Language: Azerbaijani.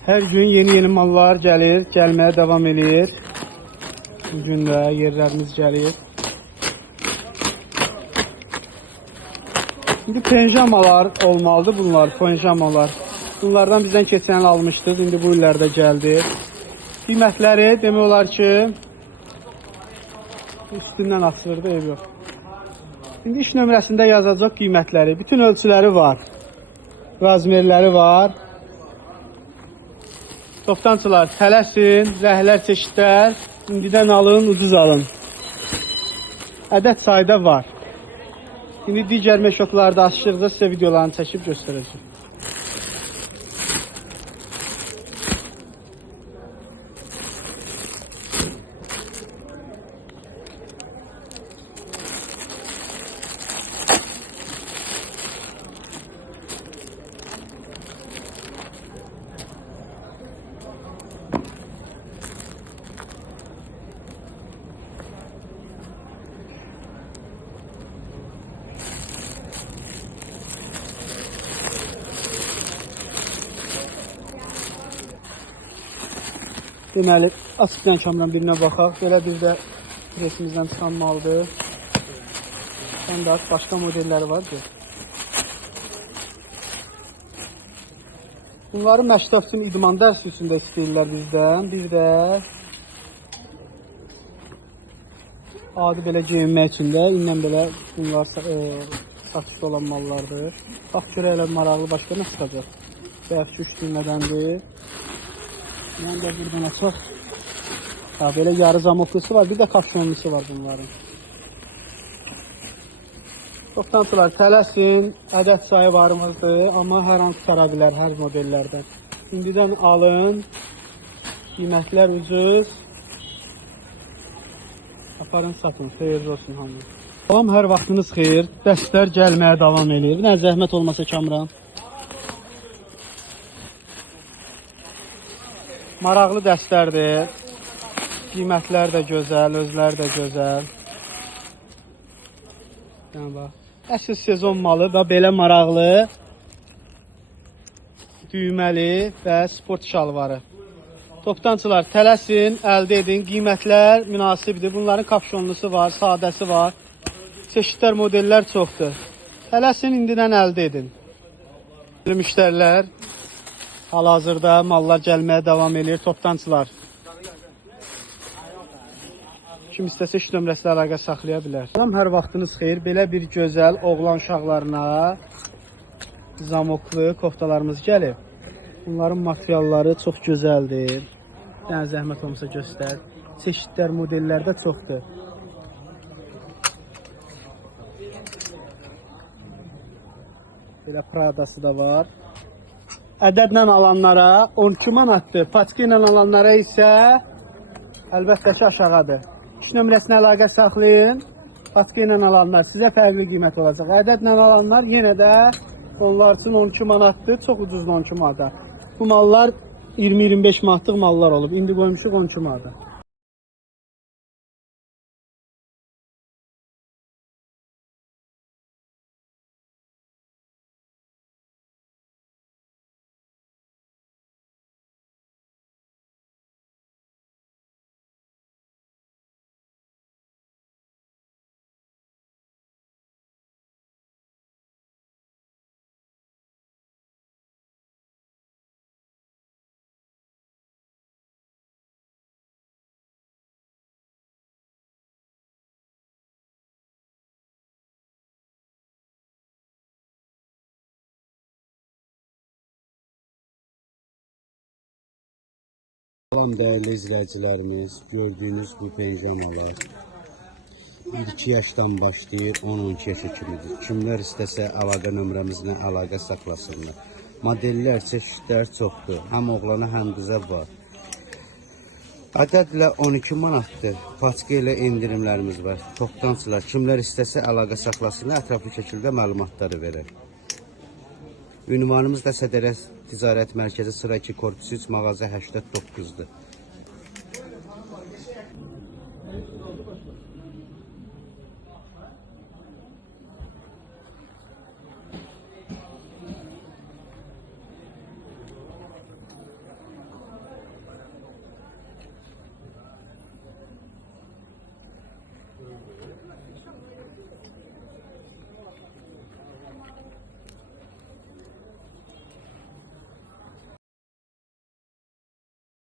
Hər gün yeni mallar gəlir, gəlməyə davam edir. Bugün də yerlərimiz gəlir. İndi penjamalar olmalıdır bunlar, penjamalar. Bunlardan bizdən keçən il almışdıq, indi bu illərdə gəldi. Qiymətləri demək olar ki, üstündən asılırdı, ev yox. İndi iş nömrəsində yazacaq qiymətləri. Bütün ölçüləri var. Razmerləri var. Toptancılar tələsin, rəhlər çeşidlər. İndidən alın, ucuz alın. Ədəd sayda var. İndi digər meşotlarda açışıqda sizə videolarını çəkib göstərəcəm. Deməli, açıqdan kamran birinə baxaq. Belə bir də presimizdən çıxan maldır. Standart başqa modelləri var ki. Bunları məktəb üçün idman dərs üstündə istəyirlər bizdən. Bir də adi belə geyinmək üçün də indən belə bunlar satışda olan mallardır. Bax, görək elə maraqlı başqa nə çıxacaq? Bəyək ki, 3 düymədəndir. Yəni də buradan açaq. Belə yarı zamoklusu var, bir də kapşonlusu var bunların. Toptancılar tələsin, ədəd sayı varımızdır, amma hər an çıxara bilər, hər modellərdən. İndidən alın, qiymətlər ucuz. Aparın, satın, xeyirli olsun hamı. Salam, hər vaxtınız xeyir, dəstlər gəlməyə davam edir. Bir nə zəhmət olmasa Kamran. Maraqlı dəstlərdir. Qiymətlər də gözəl, özləri də gözəl. Yəni bax, əsl sezon malı da belə maraqlı, düyməli və sport şalvarı. Toptancılar tələsin, əldə edin. Qiymətlər münasibdir. Bunların kapşonlusu var, sadəsi var. Çeşidlər, modellər çoxdur. Tələsin, indidən əldə edin. Müştərilər hal-hazırda mallar gəlməyə davam edir. Toptancılar. Kim istəsə iş nömrəsi ilə əlaqə saxlaya bilər. Salam, hər vaxtınız xeyir. Belə bir gözəl oğlan uşaqlarına zamoklu koftalarımız gəlib. Bunların materialları çox gözəldir. Yəni zəhmət olmasa göstər. Çeşidlər, modellər də çoxdur. Belə Pradası da var. Ədədlə alanlara 12 manatdır. Paçka ilə alanlara isə əlbəttə ki aşağıdır. İş nömrəsinə əlaqə saxlayın. Paçka ilə alanlar sizə fərqli qiymət olacaq. Ədədlə alanlar yenə də onlar üçün 12 manatdır. Çox ucuzdur 12 manata. Bu mallar 20-25 manatlıq mallar olub. İndi qoymuşuq 12 manata. Salam değerli izleyicilerimiz, gördüğünüz bu penjamalar 2 yaşdan başlayır 10-12 yaşa kimidir. Kimler istəsə əlaqə nömrəmizlə əlaqə saxlasınlar. Modeller, çeşidlər çoxdur. Həm oğlana, həm qıza var. Ədədlə 12 manatdır. Paçka ilə indirimlərimiz var. Toptancılar, kimlər istəsə əlaqə saxlasınlar, ətraflı şəkildə məlumatları verir. Ünvanımız da Sədərə Ticarət Mərkəzi sıra 2 korpus 3 mağaza 89'dur.